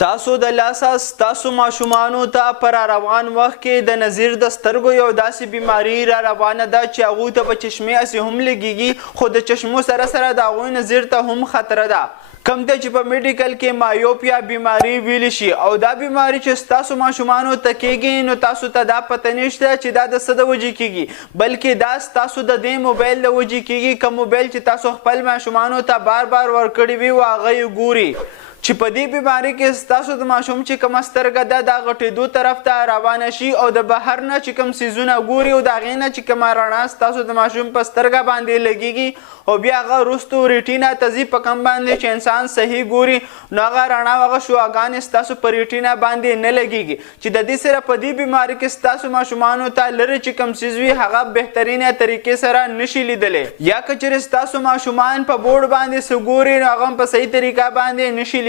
ستاسو د لاسه ستاسو ماشومانو ته په را روان وخت کې د نظر د سترګو یو داسې بیماري را روانه ده چې هغوی ته په چشمې هسې هم لګېږي، خو د چشمو سره سره د هغوی نظر ته هم خطره ده. کم ته چې په میډیکل کې مایوپیا بیماري ویلی شي، او دا بیماري چې ستاسو ماشومانو ته کېږي نو تاسو ته دا پته نشته چې دا د څه د وجې کېږي، بلکې دا ستاسو د دې موبایل د وجې کېږي. کوم موبایل چې تاسو خپل ماشومانو ته بار بار ورکړی وي او هغه یې ګوري، چې په دې بیماري کې ستاسو د ماشوم چې کومه سترګه ده دا غټېدو طرف ته روانه شي، او د بهر نه چې کوم څیزونه ګوري او د هغې نه چې کومه رڼا ستاسو د ماشوم په سترګه باندې لګېږي، او بیا هغه وروستو ریټینا ته ځي په کوم باندې چې انسان صحیح ګوري، نو هغه رڼا او هغه شعاګانې ستاسو په ریټینا باندې نه لګېږي، چې د دې سره په دې بیماري کې ستاسو ماشومانو ته لرې چې کوم څیز وي هغه بهترینه طریقې سره نشي لیدلی، یا که چېرې ستاسو ماشومان په بورډ باندې څه ګوري نو هغه هم په صحیح طریقه باندې نشي لیدلی.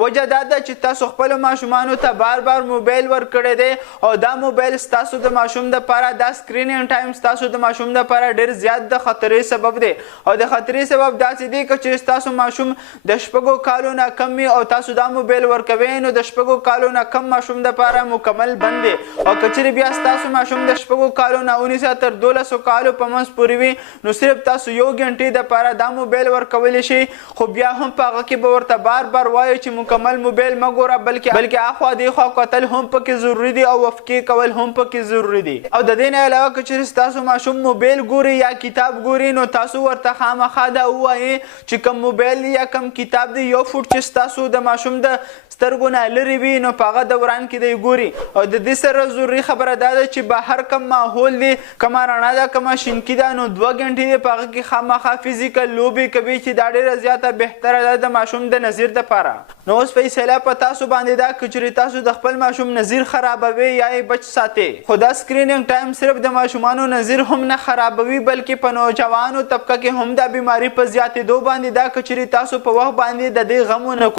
وجه دا ده چې تاسو خپلو ماشومانو ته بار بار موبایل ورکړی دی، او دا موبایل ستاسو د ماشوم دپاره دا سکرینینګ ټایم ستاسو د ماشوم دپاره ډېر زیات د خطرې سبب دی، او د خطرې سبب داسې دی که چې ستاسو ماشوم د 6 کالو نه کم وي او تاسو دا موبایل ورکوئ نو د 6 کالو نه کم ماشوم دپاره مکمل بند دی، او که چېرې بیا ستاسو ماشوم د 6 کالو نه ونیسه تر 12 کالو په منځ پورې وي نو صرف تاسو 1 غنټې دپاره دا موبایل ورکولی شئ، خو بیا هم په هغه کې به ورته بار بار وایو چې مکمل موبایل مه ګوره، بلکې اخوا دېخوا کتل هم پکې ضروري دي او وفکې کول هم پکې ضروري دي. او د دې نه علاوه که چېرې ستاسو ماشوم موبایل ګوري یا کتاب ګوري نو تاسو ورته خامخا دا ووایئ چې کوم موبایل یا کوم کتاب دی 1 فوټ چې ستاسو د ماشوم د سترګو نه لرې وي نو په هغه دوران کې دی ګوري. او د دې سره ضروري خبره دا ده چې بهر کوم ماحول دی، کومه رڼا ده، کومه شینکي ده، نو 2 غنټې دی په هغه کې خامخا فزیکل لوبې کوي چې دا ډېره زیاته بهتره ده د ماشوم د نظر دپاره. نو اوس فیصله په تاسو باندې ده که چېرې تاسو د خپل ماشوم نظر خرابوي یا یې بچ ساتئ. خو دا سکرینینګ ټایم صرف د ماشومانو نظر هم نه خرابوي، بلکې په نوجوانو طبقه کې هم دا بیماري په زیاتېدو باندې ده که چېرې تاسو په وخت باندې د دې غم ونه